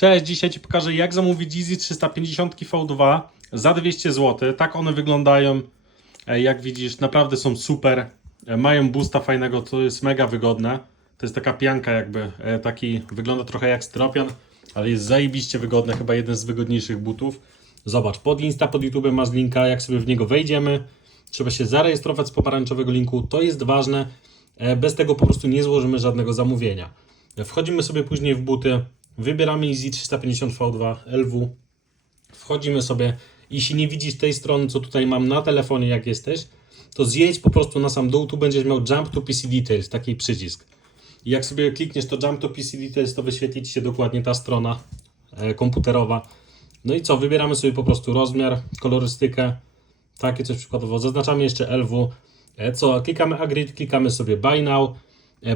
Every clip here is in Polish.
Cześć, dzisiaj Ci pokażę jak zamówić Easy 350 V2 za 200 zł. Tak one wyglądają, E, jak widzisz, naprawdę są super. E, Mają boosta fajnego, to jest mega wygodne. To jest taka pianka jakby, e, taki, wygląda trochę jak styropian, ale jest zajebiście wygodne, chyba jeden z wygodniejszych butów. Zobacz, pod Insta, pod YouTube masz linka, jak sobie w niego wejdziemy, trzeba się zarejestrować z pomarańczowego linku, to jest ważne. Bez tego po prostu nie złożymy żadnego zamówienia. Wchodzimy sobie później w buty, wybieramy Easy 350 V2 LW, wchodzimy sobie, jeśli nie widzisz tej strony, co tutaj mam na telefonie, jak jesteś, to zjedź po prostu na sam dół, tu będziesz miał Jump to PC Details, taki przycisk. I jak sobie klikniesz to Jump to PC Details, to wyświetli Ci się dokładnie ta strona e, komputerowa. No i co, wybieramy sobie po prostu rozmiar, kolorystykę, takie coś przykładowo, zaznaczamy jeszcze LW, e, co, klikamy Agreed, klikamy sobie Buy Now,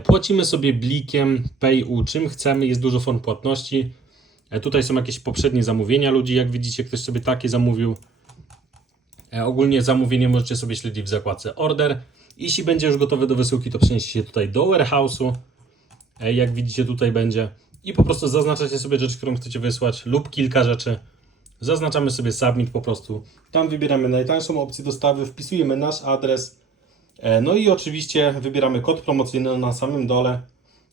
płacimy sobie blikiem, PayU, czym chcemy, jest dużo form płatności, E, Tutaj są jakieś poprzednie zamówienia ludzi, jak widzicie, ktoś sobie takie zamówił. E, Ogólnie zamówienie możecie sobie śledzić w zakładce Order. Jeśli będzie już gotowe do wysyłki, to przenieście się tutaj do warehouse'u. E, Jak widzicie, tutaj będzie. I po prostu zaznaczacie sobie rzecz, którą chcecie wysłać, lub kilka rzeczy. Zaznaczamy sobie submit po prostu. Tam wybieramy najtańszą opcję dostawy, wpisujemy nasz adres. E, No i oczywiście wybieramy kod promocyjny na samym dole,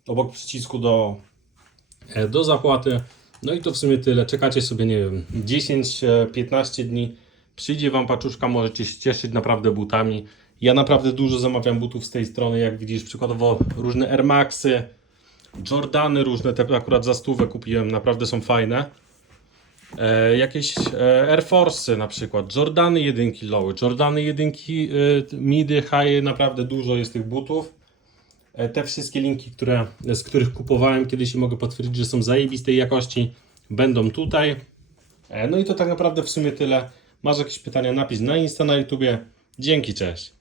obok przycisku do e, do zapłaty. No i to w sumie tyle. Czekacie sobie, nie wiem, 10-15 dni. Przyjdzie Wam paczuszka, możecie się cieszyć naprawdę butami. Ja naprawdę dużo zamawiam butów z tej strony, jak widzisz, przykładowo różne Air Maxy, Jordany różne, te akurat za stówę kupiłem, naprawdę są fajne. E, jakieś e, Air Force'y na przykład, Jordany jedynki lowy, Jordany jedynki e, midy, high, naprawdę dużo jest tych butów. E, Te wszystkie linki, które, z których kupowałem kiedyś i mogę potwierdzić, że są zajebistej jakości, będą tutaj. E, No i to tak naprawdę w sumie tyle. Masz jakieś pytania, napisz na Insta, na YouTubie. Dzięki, cześć.